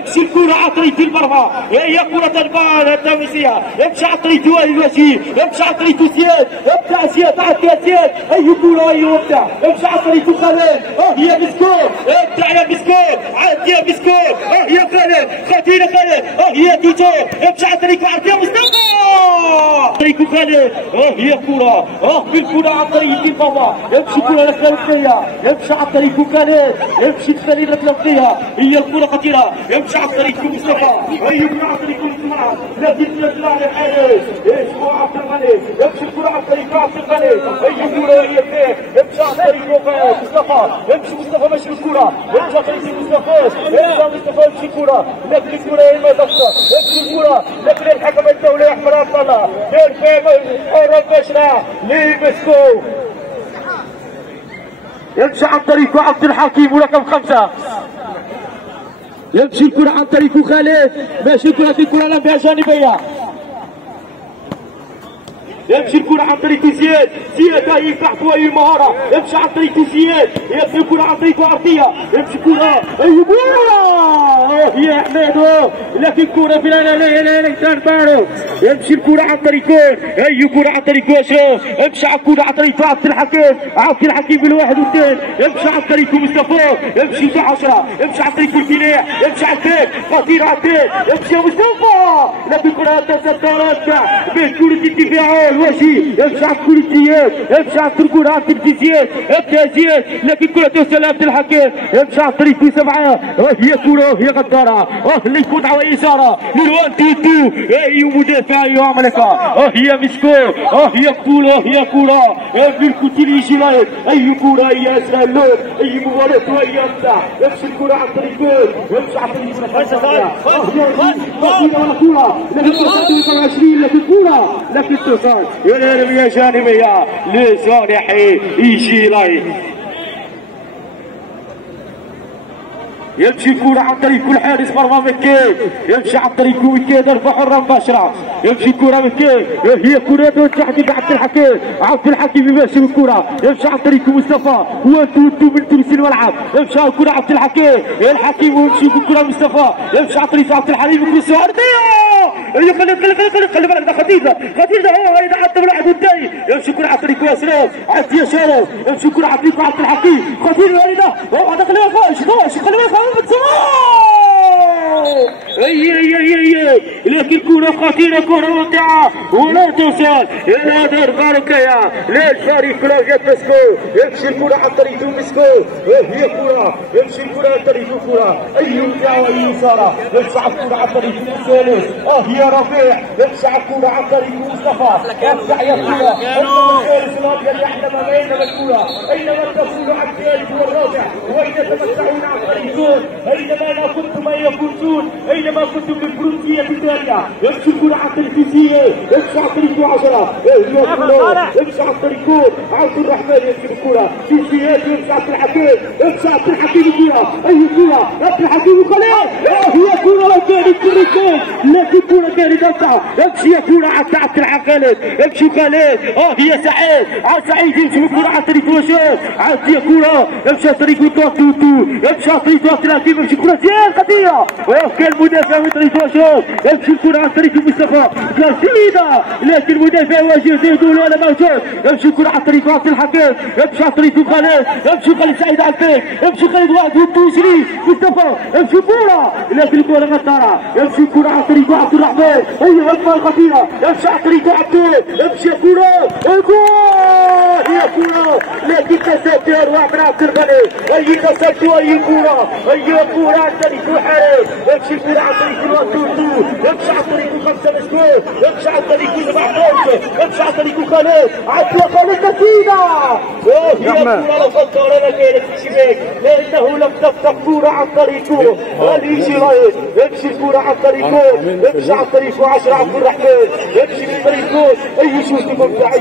يمشي الكرة على طريق المرمى، هي كرة البال التونسية، يمشي على طريق وائل الوجيه، يمشي على طريق زياد، يبدع زياد عدى زياد، أي كرة أي مبدع، يمشي على طريق خالد، هي مسكون، ابدع يا مسكون، عدى يا مسكون، هي خالد، خطيرة خالد، هي تيتو، يمشي على طريق عدى مصطفى، طريق خالد، هي كرة، بالكرة على طريق المرمى، يمشي كرة للثلاثية، يمشي على طريق خالد، يمشي الثاني للثلاثية، هي الكرة خطيرة، يمشي على طريق مصطفى، هي كرة على طريق مصطفى، لكن يطلع للحارس، ايش عبد الغني، يمشي الكرة على طريق عبد الغني، هي كرة هي فيه، يمشي على طريق مصطفى، يمشي مصطفى ماشي بالكرة، يمشي على طريق مصطفى، يمشي الكرة، لكن الكرة هي ما تخسر، يمشي الكرة، لكن الحكم الدولي احمد عبد الله، دير فيه حرة بشرة، ليبسكو يمشي عن طريق عبد الحكيم ورقم 5 يمشي الكرة عن طريق خالد ماشي الكرة في الكرة لم جانبية يمشي الكرة عن طريق زياد، زياد يفتح بأي مهارة، يمشي عن طريق زياد، يمشي الكرة عن طريق عرضية، يمشي الكرة أي كرة يا حميد لكن كرة في الانسان بارو، يمشي الكرة عن طريق أي كرة عن طريق أشرف، يمشي على الكرة عن طريق عبد الحكيم، عبد الحكيم بالواحد واثنين، يمشي عن طريق مصطفى، يمشي 10 يمشي عن طريق الكناع، يمشي على البيت، خطير على البيت، يمشي مصطفى لكن كرة تترجع بين كرة الدفاع الوجهي، يمشي على كرة زياد، يمشي على الكرة عن طريق زياد، يبدا زياد لكن كرة توصل لعبد الحكيم، يمشي على طريق 7 هي كرة هي غدارة، اللي يكون على يسارة للوان تيتو، اي مدافع اي عملكة، هي مسكو، هي بطولة هي كرة، بالكوتيلي يجي لايف، اي كرة هي اسهل لون، اي مباراة وهي ابدع، يمشي الكرة عن طريق يمشي على طريق كرة، لكن 20 لكن كرة لكن توصل الارمية جانبية لصالح يجي لايف. يمشي الكرة عن طريق الحارس مرمى مكي، يمشي عن طريق مكي ضربة حرة مباشرة، يمشي الكرة مكي هي كرة توجه عبد الحكيم، عبد الحكيم يمشي بالكرة، يمشي عن طريق مصطفى وانتو من تونس الملعب، يمشي على الكرة عبد الحكيم ويمشي بالكرة مصطفى، يمشي عن طريق عبد الحليم بالكرة ارضية، خلي بالك ده خطيرة هو اذا حتى بالواحد والثاني، يمشي الكرة عن طريق ياسر عدي يا شرف، يمشي الكرة عن طريق عبد الحكيم، خطير هذا هو هذا خلي بالك خلي بالك اي لكن كرة خطيرة كرة ممتعة ولا توصل الى ضربة ركية للفريق كلاجات مسكو، يمشي الكرة عن طريق مسكو، هي كرة يمشي الكرة عن طريق كرة اي ممتعة واي إثارة، يمشي الكرة عن طريق الثالث هي رفيع، يمشي الكرة عن طريق مصطفى، يرجع يا كرة الثالث الابيض يحلم بينما الكرة اينما تكون عن الثالث والرابع واين تمتعون عن طريق اينما كنتم يكونون اينما كنتم بالفرنسيه بالتاليه، يمشي الكره على التلفزيون، يمشي على طريق 10 يمشي على طريق عبد الرحمن، يمشي بالكره في زياد، يمشي على الحكيم، يمشي على الحكيم الكره اي كره عبد الحكيم وخلاص هي كره كانت كره لكن كره كانت اوسع، يمشي يا كره على عبد الخالد، يمشي خالد هي سعيد على سعيد، يمشي بالكره على طريق وشاف عدي يا كره، يمشي على طريق يمشي على طريق 30 يمشي كره زياد خطيره وكان مدافع من طريق وشاف، يمشي الكره على طريق مصطفى قصيده لكن المدافع واجه زيد ولا موجود، يمشي الكره على طريق عبد الحكيم، يمشي على طريق خالد، يمشي خالد سعيد على البيت، يمشي خالد 21 مصطفى، يمشي كره لكن الكره غداره، يمشي الكره على طريق عبد الرحمن هي هجمه خطيره، يمشي على طريق عبد، يمشي كره الجول هي كره لكن تسدد وعبد الغني اي تسدد اي كره عن طريق الحارس، يمشي الكره عن طريق الوسط، يمشي عن طريق 5 مسكون، يمشي عن طريق 7 يمشي عن طريق خالد عبد خالد كثيرة هي كرة لو فكر لنا كانت الشباك لأنه لم تفتح كرة عن طريقه، يجي رايد يمشي الكرة عن طريقه، يمشي عن طريقه 10 عبد الرحمن، يمشي من طريقه أي شوط ممتع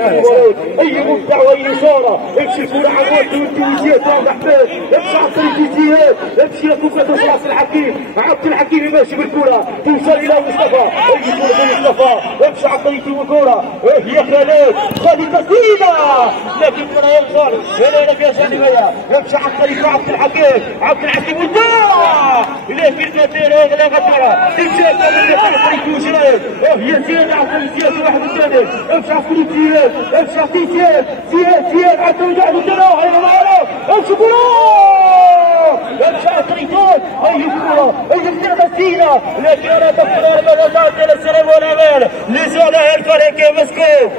أي ممتع وأي إشارة، يمشي الكرة عن وجهه زياد عبد الرحمن، يمشي عن طريق زياد، يمشي يا توصل عبد الحكيم ماشي بالكرة توصل إلى مصطفى، أي كرة مصطفى يمشي عن طريق الكرة هي خالد تسديدة لكن كرة يوصل هنا فيها جانبية، يمشي عن طريق عبد الحكيم والجول لكن كثير اغلى غدره تمشي طريق جرايد هي زياد عفوا زياد واحد الثاني امشي عفوا زياد امشي عفوا زياد عفوا واحد الثاني هيا معروف امشي كره امشي عفوا هي كره هي كره مسيره لكن انا تفكر بلدات السلام والامان لصالح الفريق مسكو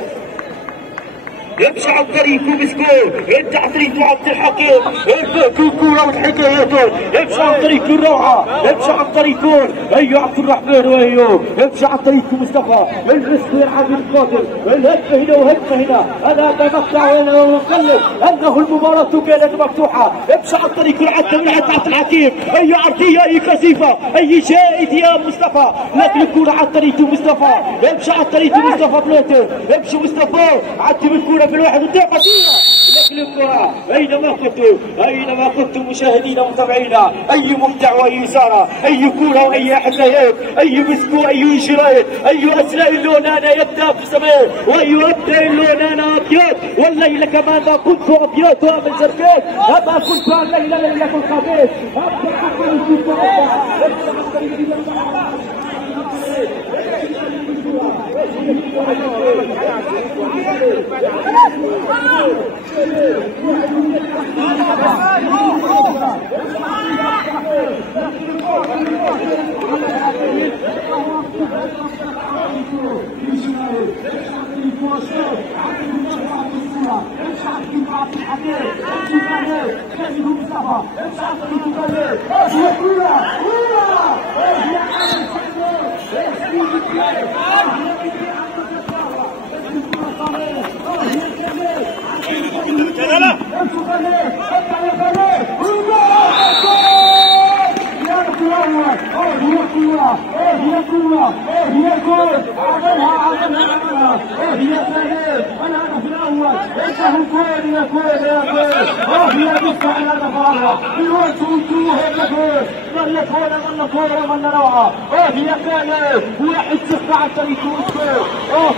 يمشي على الطريق ومسكون انت عطريق عبد الحكيم انت كوره والحكايات يمشي على الطريق الروعه يمشي على الطريق ايوه عبد الرحمن وايوب يمشي على الطريق مصطفى المسكين عبد القادر الهجمه هنا وهجمه هنا انا اتمتع وانا اقلب انه المباراه كانت مفتوحه يمشي على الطريق العدل من عبد الحكيم اي عرضيه اي كثيفه اي جائد يا مصطفى لكن الكره على الطريق مصطفى يمشي على الطريق مصطفى بلاتر يمشي مصطفى عدي بالكره بالواحد والدقيقة لكن الكرة أينما كنتم مشاهدينا ومتابعينا أي ممتع وأي إثارة أي كرة وأي حكايات أي مسكو أي إجراءات أي أسلاء اللون أنا يبدأ في السماء ويبدأ اللون أنا أبيض والليلة كمان ما كنت أبيض وأعمل زرقاء أما كنت الليلة ليلة الخميس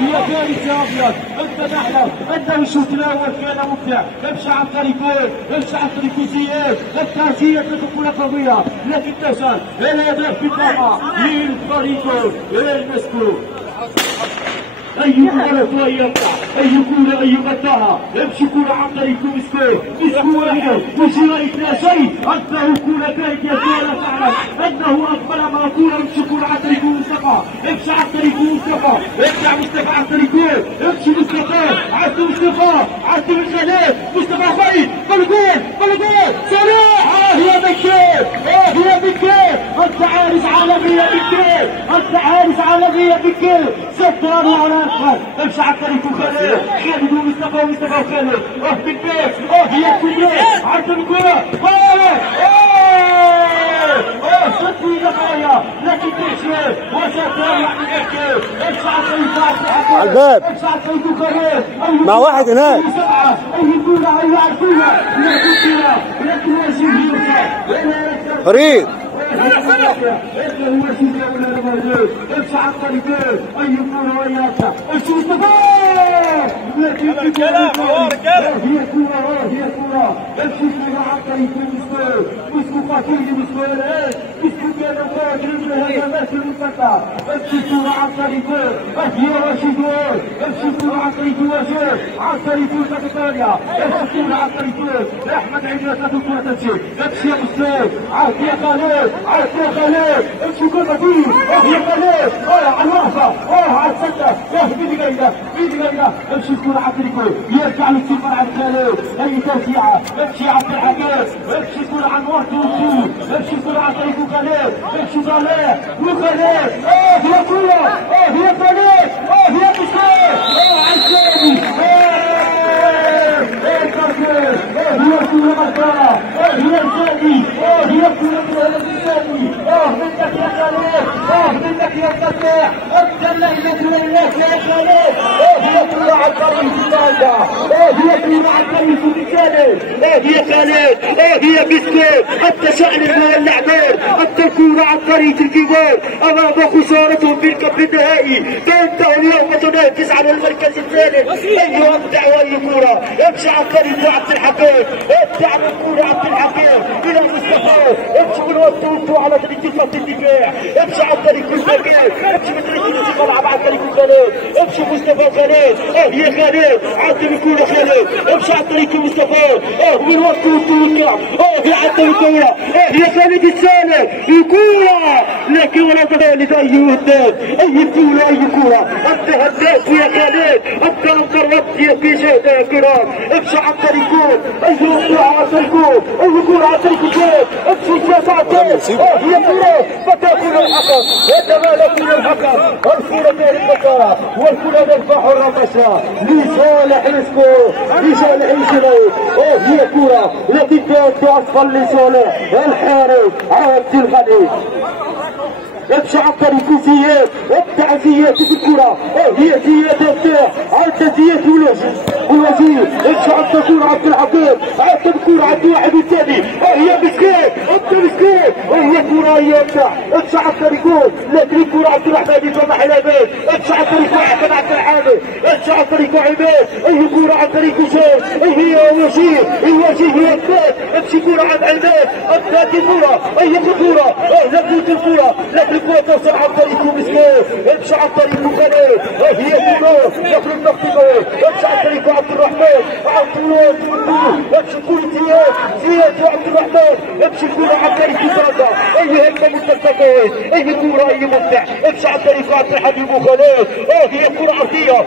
هي كانت يا ابيض انت نحلم انه الشوط الاول كان ممتع امشي على الطريقين امشي على الطريق زياد التعزيه تكون قويه لكن تسال الهدف في الطاقه للفريق المسكو اي كرة يقطع اي كرة اي قطعها امشي كرة عن طريق مسكو هنا وجريت لا شيء انه كرة كانت يا تعلم انه اقبل ما كرة امشي كرة عن طريق مصطفى امشي عن طريق مصطفى ارجع مصطفى عن طريقه امشي مصطفى عد مصطفى عد الخلاف مصطفى خير بالجول صلاح يا بكير يا بكير انت عارس عالمية بكير انت عارس عالمية بكير ستر على امشي على الطريق خالد ومصطفى خالد بالبيت هي الكبرى عرض الكرة صدقني لقايا لكن تمشي وستر يعني بكير امشي على الطريق امشي على الطريق مع واحد هناك اي كرة اي عرضية لكن فريد امشي على الطريقين اي كوره وياك امشي مصطفى رجاله هي كوره امشي كوره على الطريقين مسكو قاتل مسكو كان قاتل من الهجمات المنطقه امشي كوره على الطريقين هي راشدون امشي كوره على الطريق واجب على الطريق الثانيه امشي كوره على الطريقين احمد عينات لا الكره تمشي امشي يا مسلم عاد يا خالد امشي كرة فيه يا خالد على الوقفة على السدة بيدي قايلة امشي الكرة على التريكو يرجع للسيف على خالد اي ترجيعة امشي عبد الحكيم امشي الكرة على الوقت والسود امشي الكرة على التريكو خالد امشي صالح وخالد هي كرة هي خالد هي مسلم على الثاني هي كرة مكارة هي الثاني هي كرة الثاني منك يا خالد منك يا فتاح انت الليلة يا خالد هي كرة على الطريق الثالثة هي كرة على الطريق الثالث يا خالد هي مسكين انت شأن اللاعبين انت الكرة على الطريق الكبار امام خسارتهم بالكب النهائي فانت اليوم تنافس على المركز الثالث ايها الدعوة اي كرة امشي على الطريق عبد الحكيم ابدع من كرة عبد الحكيم الى مصطفى امشي والتوتو على طريق خط الدفاع. امشي على طريق الفكاك، امشي من طريق الملعب على طريق خالد، امشي مصطفى خالد. يا خالد عدي الكورة خالد، امشي على طريق مصطفى. من والتوتو والكعب. عدى الكورة. يا خالد السالم الكورة، لكن ولا ذلك اي هداف، اي كورة اي كورة. انت هداف يا خالد، انت انقرضت يا مشاهدينا الكرام. امشي على طريق جول، اي كورة على طريق جول، اي كورة على طريق الجول. امشي شاف على الجول. هي كورة فتاكل الحكم، يتمالك الحكم. الكورة دار المسار والكورة ترفع الرمشة لصالح الاسكو، لصالح الجنوب. هي كورة لكن كانت اسفل لصالح الحارس عبد الغني. امشي عن طريق زياد، ابدع زياد في الكرة. هي زياد ابدع، عاد زياد والوزير. امشي عند الكرة عبد الحكيم، عاد الكرة عند واحد والثاني. هي مسكين، انت مسكين. هي كرة هي ابدع. امشي عن طريق جول، لكن الكرة عبد الرحمن يصلح العباد. امشي عن طريق واحد عبد الحامد، امشي عن طريق عباد. هي كرة عن طريق وسام، هي وزير، الوزير هي ابداع. امشي كرة عند عباد، ابداع الكرة. هي الكرة، لكن الكرة، لكن الكرة توصل عن طريق مسكين. امشي عن طريق خالد. هي كرة داخل المنطقة. امشي عن طريق عبد الرحمن، عبد الله امشي كرة زياد وعبد الرحمن. امشي الكرة عن طريق كرة. هي هجمة متسقطة، هي كرة هي ممتع. امشي عن طريق عبد الحبيب وخالد. هي كرة عرضية،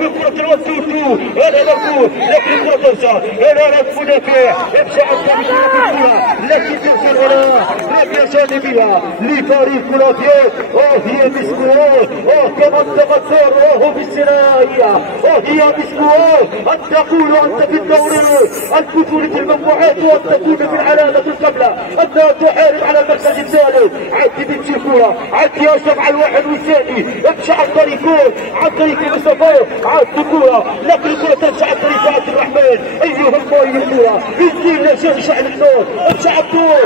بكرة الوسوسو. هذا مفهوم، لكن الكرة توصل. هذا المدافع. امشي عن طريق الكرة، لكن توصل ولا لم يشان بها لفريق كولومبيا. هي مسكوه، كما تغسر بالسرايا. هي مسكوه، أن تقول أنت في الدوري البطولة المجموعات وأن تكون في العلامة القبلة، أنها تحارب على المركز الثالث. عدي بنت الكرة، عدي أشرف على الواحد والثاني. امشي عن طريق جول، عن طريق مصطفى، عد الكرة، لكن الكرة تمشي عن طريق عبد الرحمن. أيها الكرة، يزيل شعل النور. امشي على الدور.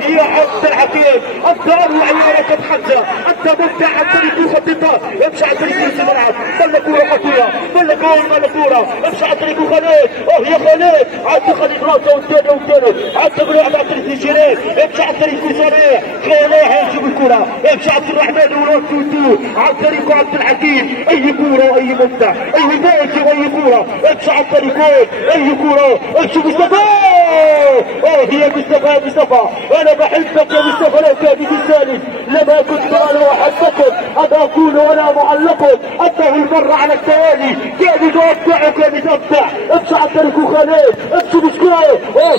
هي عبد الحكيم، أنت أروع يا ركب حمزة، أنت مبدع عن طريق خط النار. امشي عن طريق نص الملعب، بل كورة خطيرة، بل جول بل كورة. امشي عن طريق خالد. يا خالد، عد خالد راسه والثاني والثالث، عد بلعب عن طريق الجيران. امشي عن طريق صالح، خالد يجيب الكرة. امشي عبد الرحمن وراسه عن طريق عبد الحكيم. أي كورة أي مبدع، أي باكي أي كورة. امشي عن طريق أي كورة. امشي مصطفى. هي مصطفى، أنا بحبك يا مصطفى. لو كان في الثالث لما كنت انا احبكم، انا اكون وانا معلق. انه المر على التوالي كان يتوقع وكان يتبع. امشي عن طريق خالد، امشي مسكين.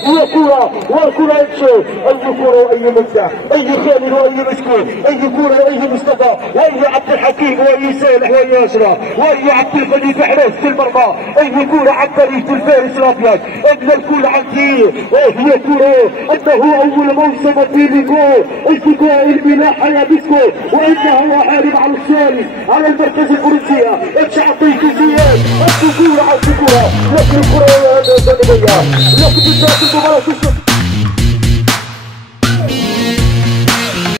هي كوره والكوره امشي. اي كوره واي مبدع، اي خالد واي مسكين، اي كوره واي مصطفى واي عبد الحكيم واي صالح واي اشرف واي عبد الغني في حراسه المرمى. اي كوره عن طريق الفارس الابيض. ابن الكل عندي. هي كوره انه اول موسم في ليغو التقاء الملاحه يا بيسكو، وانه حارب على الثالث على المركز الفرنسيه. امشي عن طريق زياد، الكوره على الكوره، لكن الكره جانبيه، لكن المباراه